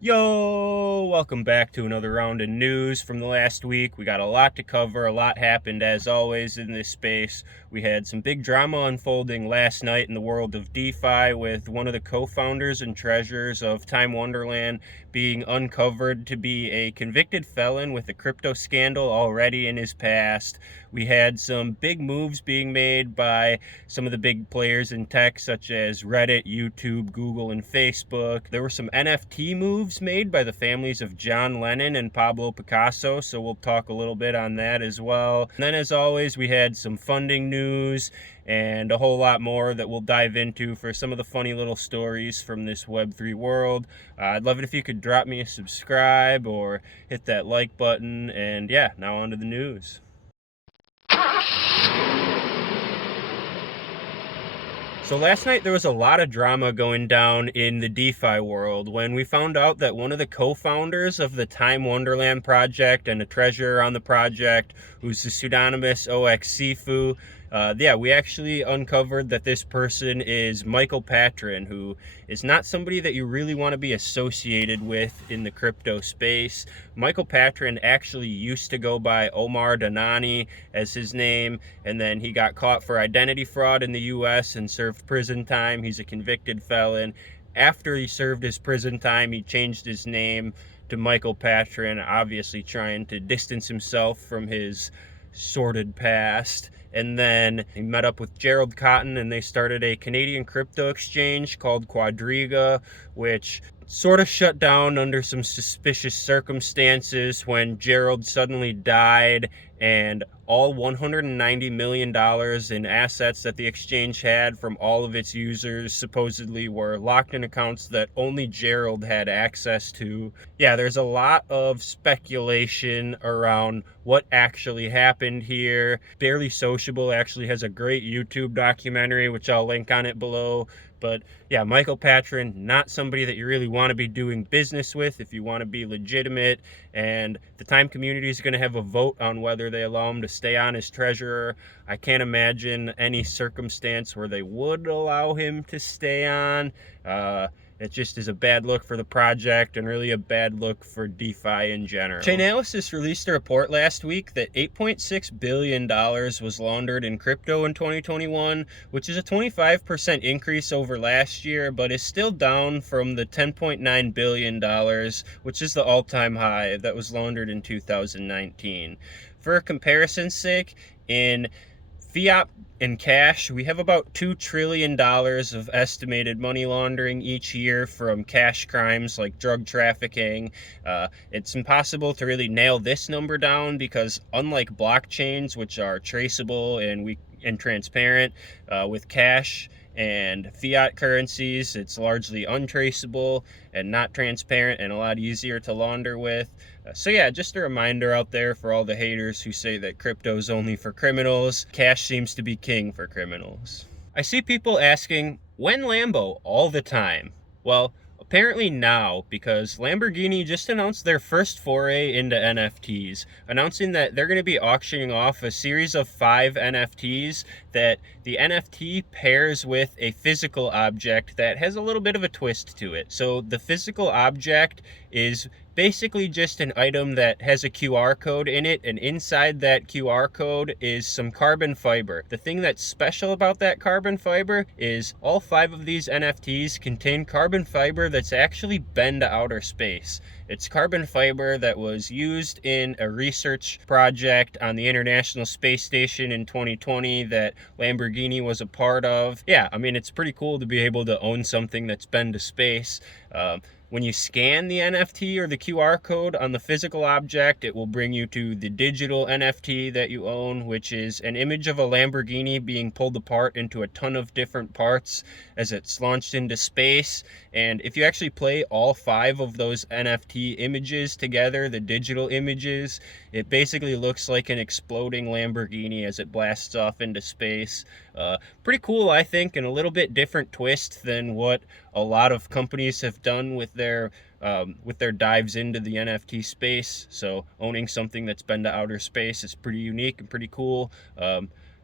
Yo, welcome back to another round of news from the last week. We got a lot to cover. A lot happened as always in this space. We had some big drama unfolding last night in the world of DeFi with one of the co-founders and treasurers of TIMEWonderland being uncovered to be a convicted felon with a crypto scandal already in his past. We had some big moves being made by some of the big players in tech such as Reddit, YouTube, Google, and Facebook. There were some NFT moves made by the families of John Lennon and Pablo Picasso, so we'll talk a little bit on that as well. And then as always, we had some funding news and a whole lot more that we'll dive into for some of the funny little stories from this Web3 world. I'd love it if you could drop me a subscribe or hit that like button, and yeah, now on to the news. So last night there was a lot of drama going down in the DeFi world when we found out that one of the co-founders of the TIMEWonderland project and a treasurer on the project, who's the pseudonymous OXCFU, we actually uncovered that this person is Michael Patron, who is not somebody that you really want to be associated with in the crypto space. Michael Patron actually used to go by Omar Danani as his name, and then he got caught for identity fraud in the US and served prison time. He's a convicted felon. After he served his prison time, he changed his name to Michael Patron, obviously trying to distance himself from his sordid past. And then he met up with Gerald Cotton and they started a Canadian crypto exchange called Quadriga, which sort of shut down under some suspicious circumstances when Gerald suddenly died, and all $190 million in assets that the exchange had from all of its users supposedly were locked in accounts that only Gerald had access to. Yeah, there's a lot of speculation around what actually happened here. Barely Sociable actually has a great YouTube documentary, which I'll link on it below. But yeah, Michael Patron, not somebody that you really want to be doing business with if you want to be legitimate. And the Time community is going to have a vote on whether they allow him to stay on as treasurer. I can't imagine any circumstance where they would allow him to stay on. It just is a bad look for the project and really a bad look for DeFi in general. Chainalysis released a report last week that $8.6 billion was laundered in crypto in 2021, which is a 25% increase over last year, but is still down from the $10.9 billion, which is the all-time high that was laundered in 2019. For comparison's sake, in fiat and cash, we have about $2 trillion of estimated money laundering each year from cash crimes like drug trafficking. It's impossible to really nail this number down because unlike blockchains, which are traceable and transparent, with cash and fiat currencies, it's largely untraceable and not transparent and a lot easier to launder with. So yeah, just a reminder out there for all the haters who say that crypto is only for criminals. Cash seems to be king for criminals. I see people asking, when Lambo? All the time. Well, apparently now, because Lamborghini just announced their first foray into NFTs, announcing that they're going to be auctioning off a series of 5 NFTs that the NFT pairs with a physical object that has a little bit of a twist to it. So the physical object is basically just an item that has a QR code in it, and inside that QR code is some carbon fiber. The thing that's special about that carbon fiber is all 5 of these NFTs contain carbon fiber that's actually been to outer space. It's carbon fiber that was used in a research project on the International Space Station in 2020 that Lamborghini was a part of. Yeah, I mean, it's pretty cool to be able to own something that's been to space. When you scan the NFT or the QR code on the physical object, it will bring you to the digital NFT that you own, which is an image of a Lamborghini being pulled apart into a ton of different parts as it's launched into space. And if you actually play all 5 of those NFT images together, the digital images, it basically looks like an exploding Lamborghini as it blasts off into space. Pretty cool, I think, and a little bit different twist than what a lot of companies have done with their dives into the NFT space. So owning something that's been to outer space is pretty unique and pretty cool.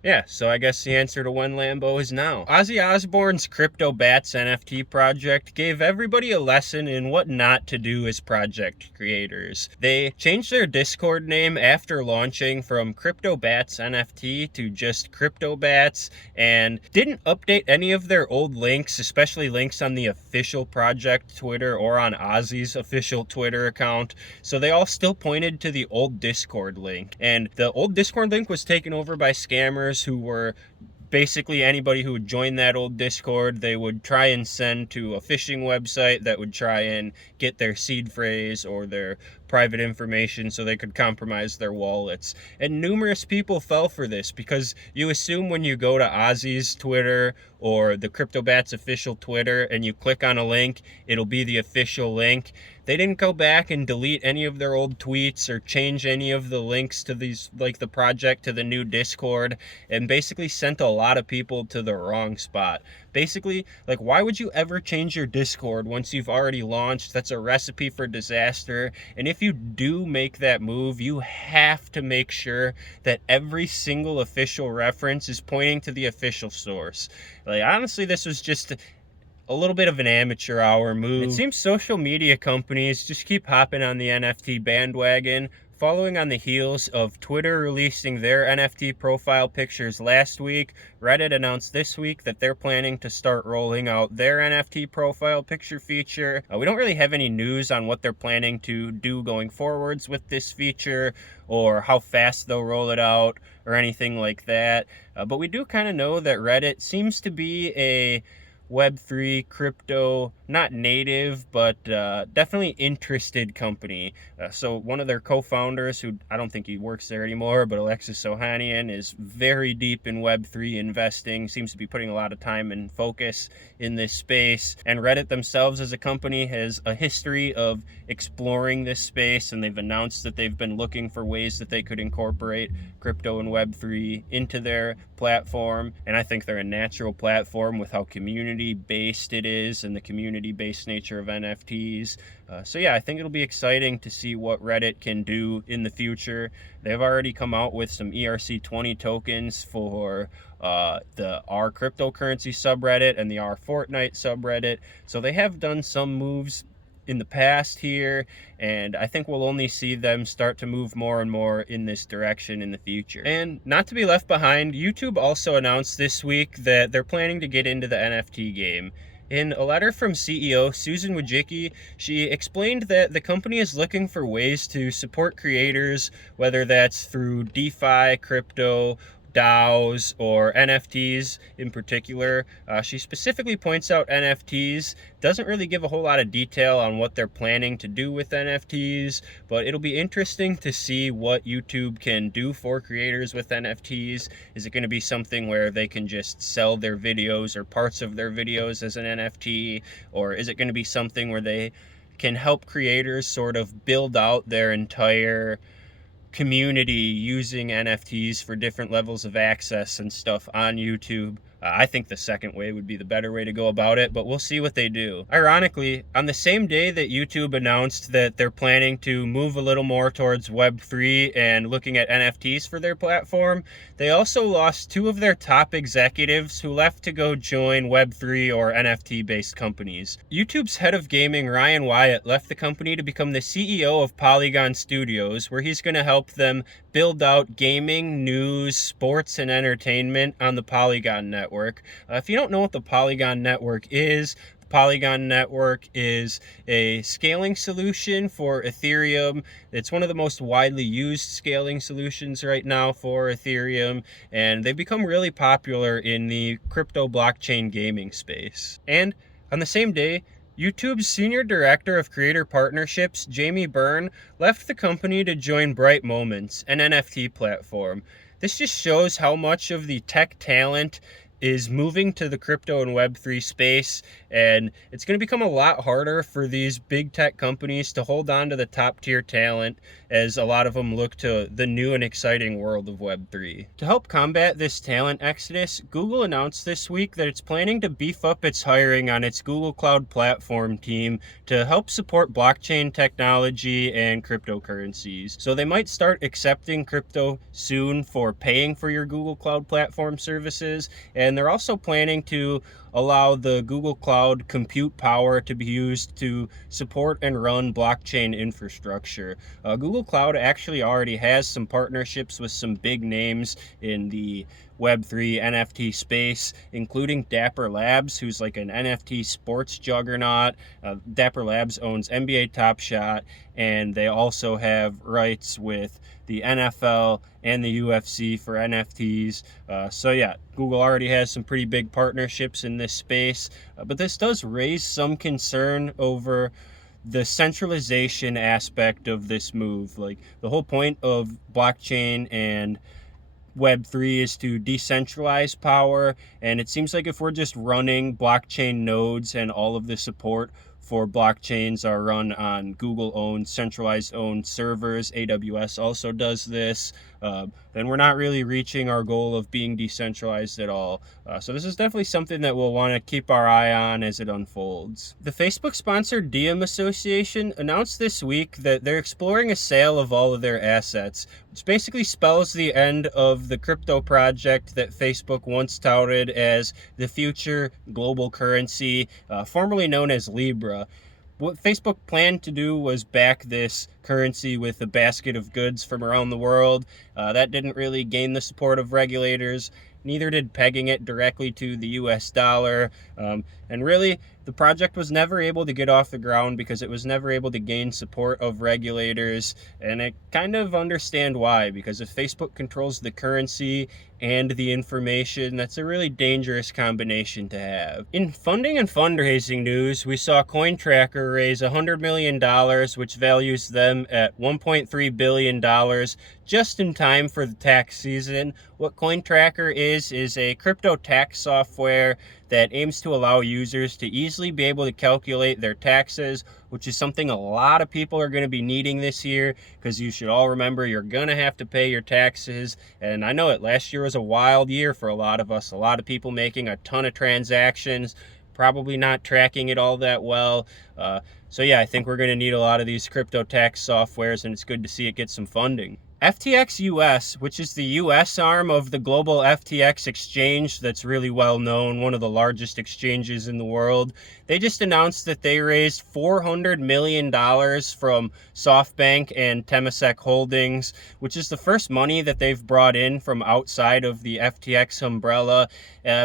Yeah, so I guess the answer to when Lambo is now. Ozzy Osbourne's CryptoBatz NFT project gave everybody a lesson in what not to do as project creators. They changed their Discord name after launching from CryptoBatz NFT to just CryptoBatz and didn't update any of their old links, especially links on the official project Twitter or on Ozzy's official Twitter account. So they all still pointed to the old Discord link. And the old Discord link was taken over by scammers who were basically anybody who would join that old Discord, they would try and send to a phishing website that would try and get their seed phrase or their private information so they could compromise their wallets. And numerous people fell for this because you assume when you go to Ozzy's Twitter or the CryptoBatz official Twitter and you click on a link, it'll be the official link. They didn't go back and delete any of their old tweets or change any of the links to these, like the project, to the new Discord, and basically sent a lot of people to the wrong spot. Basically, like, why would you ever change your Discord once you've already launched? That's a recipe for disaster. And if you do make that move, you have to make sure that every single official reference is pointing to the official source. Like, honestly, this was just a little bit of an amateur hour move. It seems social media companies just keep hopping on the NFT bandwagon, following on the heels of Twitter releasing their NFT profile pictures last week. Reddit announced this week that they're planning to start rolling out their NFT profile picture feature. We don't really have any news on what they're planning to do going forwards with this feature or how fast they'll roll it out or anything like that. But we do kind of know that Reddit seems to be a web3 crypto, not native, but definitely interested company. So one of their co-founders, who I don't think he works there anymore, but Alexis Ohanian, is very deep in web3 investing, seems to be putting a lot of time and focus in this space. And Reddit themselves as a company has a history of exploring this space, and they've announced that they've been looking for ways that they could incorporate crypto and web3 into their platform. And I think they're a natural platform with how community-based it is and the community-based nature of NFTs. So yeah, I think it'll be exciting to see what Reddit can do in the future. They've already come out with some ERC20 tokens for the R cryptocurrency subreddit and the R Fortnite subreddit. So they have done some moves in the past here, and I think we'll only see them start to move more and more in this direction in the future. And not to be left behind, YouTube also announced this week that they're planning to get into the NFT game. In a letter from CEO Susan Wojcicki, she explained that the company is looking for ways to support creators, whether that's through DeFi, crypto, DAOs, or NFTs in particular. She specifically points out NFTs, doesn't really give a whole lot of detail on what they're planning to do with NFTs, but it'll be interesting to see what YouTube can do for creators with NFTs. Is it going to be something where they can just sell their videos or parts of their videos as an NFT, or is it going to be something where they can help creators sort of build out their entire community using NFTs for different levels of access and stuff on YouTube? I think the second way would be the better way to go about it, but we'll see what they do. Ironically, on the same day that YouTube announced that they're planning to move a little more towards Web3 and looking at NFTs for their platform, they also lost two of their top executives who left to go join Web3 or NFT-based companies. YouTube's head of gaming, Ryan Wyatt, left the company to become the CEO of Polygon Studios, where he's going to help them build out gaming, news, sports, and entertainment on the Polygon network. If you don't know what the Polygon network is, the Polygon network is a scaling solution for Ethereum. It's one of the most widely used scaling solutions right now for Ethereum, and they've become really popular in the crypto blockchain gaming space. And on the same day, YouTube's Senior Director of Creator Partnerships, Jamie Byrne, left the company to join Bright Moments, an NFT platform. This just shows how much of the tech talent is moving to the crypto and Web3 space, and it's going to become a lot harder for these big tech companies to hold on to the top tier talent as a lot of them look to the new and exciting world of Web3. To help combat this talent exodus, Google announced this week that it's planning to beef up its hiring on its Google Cloud Platform team to help support blockchain technology and cryptocurrencies. So they might start accepting crypto soon for paying for your Google Cloud Platform services, and they're also planning to allow the Google Cloud compute power to be used to support and run blockchain infrastructure. Google Cloud actually already has some partnerships with some big names in the Web3 NFT space, including Dapper Labs, who's like an NFT sports juggernaut. Dapper Labs owns NBA Top Shot, and they also have rights with the NFL and the UFC for NFTs. So yeah, Google already has some pretty big partnerships in this space, but this does raise some concern over the centralization aspect of this move. Like, the whole point of blockchain and Web3 is to decentralize power, and it seems like if we're just running blockchain nodes and all of the support for blockchains are run on Google-owned, centralized-owned servers, AWS also does this, then we're not really reaching our goal of being decentralized at all. So this is definitely something that we'll want to keep our eye on as it unfolds. The Facebook-sponsored Diem Association announced this week that they're exploring a sale of all of their assets, which basically spells the end of the crypto project that Facebook once touted as the future global currency, formerly known as Libra. What Facebook planned to do was back this currency with a basket of goods from around the world. That didn't really gain the support of regulators. Neither did pegging it directly to the US dollar. And really, the project was never able to get off the ground because it was never able to gain support of regulators. And I kind of understand why, because if Facebook controls the currency and the information, that's a really dangerous combination to have. In funding and fundraising news, we saw CoinTracker raise $100 million, which values them at $1.3 billion, just in time for the tax season. What CoinTracker is a crypto tax software that aims to allow users to easily be able to calculate their taxes, which is something a lot of people are going to be needing this year, because you should all remember you're going to have to pay your taxes. And I know it, last year was a wild year for a lot of us, a lot of people making a ton of transactions, probably not tracking it all that well. So yeah, I think we're going to need a lot of these crypto tax softwares, and it's good to see it get some funding. FTX US, which is the US arm of the global FTX exchange that's really well known, one of the largest exchanges in the world, they just announced that they raised $400 million from SoftBank and Temasek Holdings, which is the first money that they've brought in from outside of the FTX umbrella,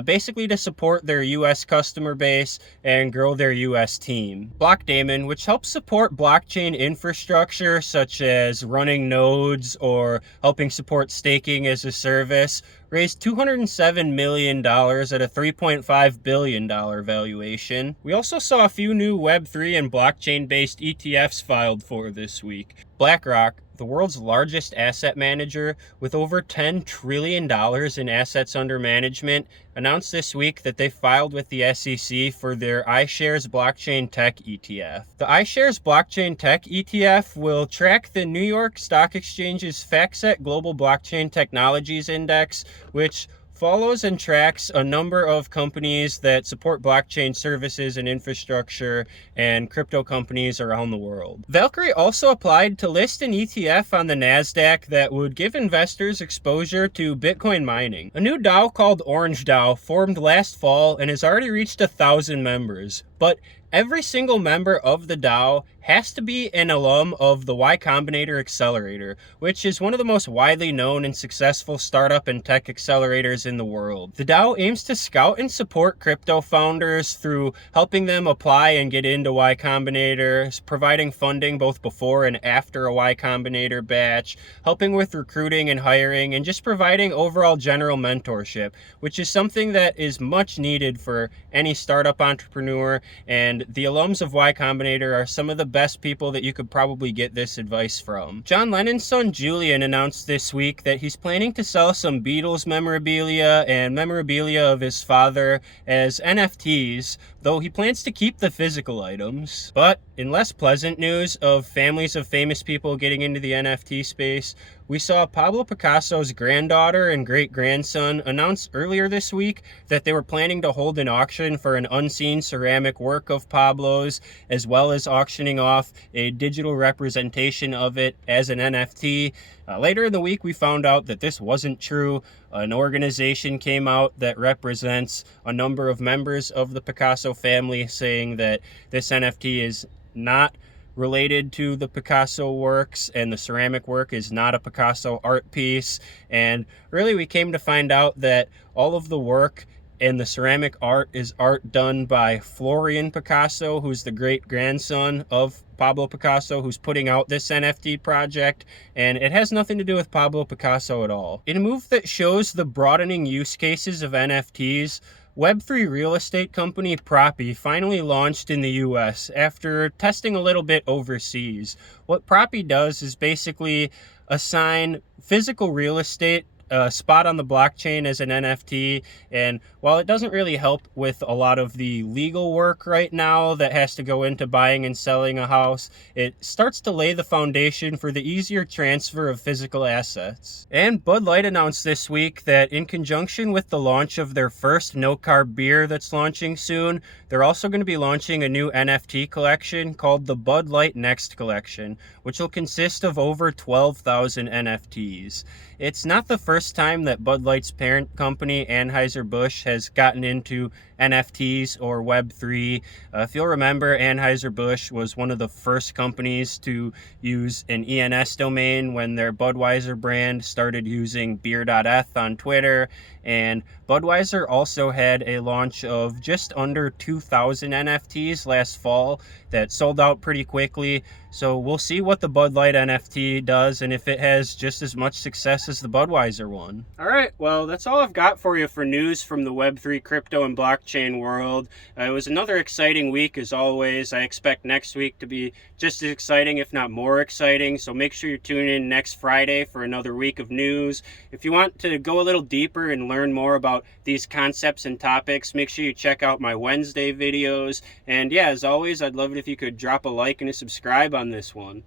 basically to support their US customer base and grow their US team. Blockdaemon, which helps support blockchain infrastructure such as running nodes or helping support staking as a service, raised $207 million at a $3.5 billion valuation. We also saw a few new Web3 and blockchain-based ETFs filed for this week. BlackRock, the world's largest asset manager with over $10 trillion in assets under management, announced this week that they filed with the SEC for their iShares Blockchain Tech ETF. The iShares Blockchain Tech ETF will track the New York Stock Exchange's FactSet Global Blockchain Technologies Index, which follows and tracks a number of companies that support blockchain services and infrastructure and crypto companies around the world. Valkyrie also applied to list an ETF on the NASDAQ that would give investors exposure to Bitcoin mining. A new DAO called OrangeDAO formed last fall and has already reached 1,000 members, but every single member of the DAO has to be an alum of the Y Combinator Accelerator, which is one of the most widely known and successful startup and tech accelerators in the world. The DAO aims to scout and support crypto founders through helping them apply and get into Y Combinator, providing funding both before and after a Y Combinator batch, helping with recruiting and hiring, and just providing overall general mentorship, which is something that is much needed for any startup entrepreneur. And the alums of Y Combinator are some of the best people that you could probably get this advice from. John Lennon's son Julian announced this week that he's planning to sell some Beatles memorabilia and memorabilia of his father as NFTs, though he plans to keep the physical items. But in less pleasant news of families of famous people getting into the NFT space, we saw Pablo Picasso's granddaughter and great-grandson announce earlier this week that they were planning to hold an auction for an unseen ceramic work of Pablo's, as well as auctioning off a digital representation of it as an NFT. Later in the week, we found out that this wasn't true. An organization came out that represents a number of members of the Picasso family, saying that this NFT is not related to the Picasso works and the ceramic work is not a Picasso art piece. And really, we came to find out that all of the work and the ceramic art is art done by Florian Picasso, who's the great-grandson of Pablo Picasso, who's putting out this NFT project, and it has nothing to do with Pablo Picasso at all. In a move that shows the broadening use cases of NFTs, web3 real estate company Propy finally launched in the US after testing a little bit overseas. What Propy does is basically assign physical real estate a spot on the blockchain as an NFT, and while it doesn't really help with a lot of the legal work right now that has to go into buying and selling a house, it starts to lay the foundation for the easier transfer of physical assets. And Bud Light announced this week that in conjunction with the launch of their first no-carb beer that's launching soon, they're also going to be launching a new NFT collection called the Bud Light Next Collection, which will consist of over 12,000 NFTs. It's not the first time that Bud Light's parent company, Anheuser-Busch, has gotten into NFTs or Web3. If you'll remember, Anheuser-Busch was one of the first companies to use an ENS domain when their Budweiser brand started using beer.eth on Twitter. And Budweiser also had a launch of just under 2,000 NFTs last fall that sold out pretty quickly. So we'll see what the Bud Light NFT does and if it has just as much success as the Budweiser one. All right, well, that's all I've got for you for news from the Web3 crypto and blockchain world. It was another exciting week as always. I expect next week to be just as exciting, if not more exciting. So make sure you tune in next Friday for another week of news. If you want to go a little deeper and learn more about these concepts and topics, make sure you check out my Wednesday videos. And yeah, as always, I'd love it if you could drop a like and a subscribe on this one.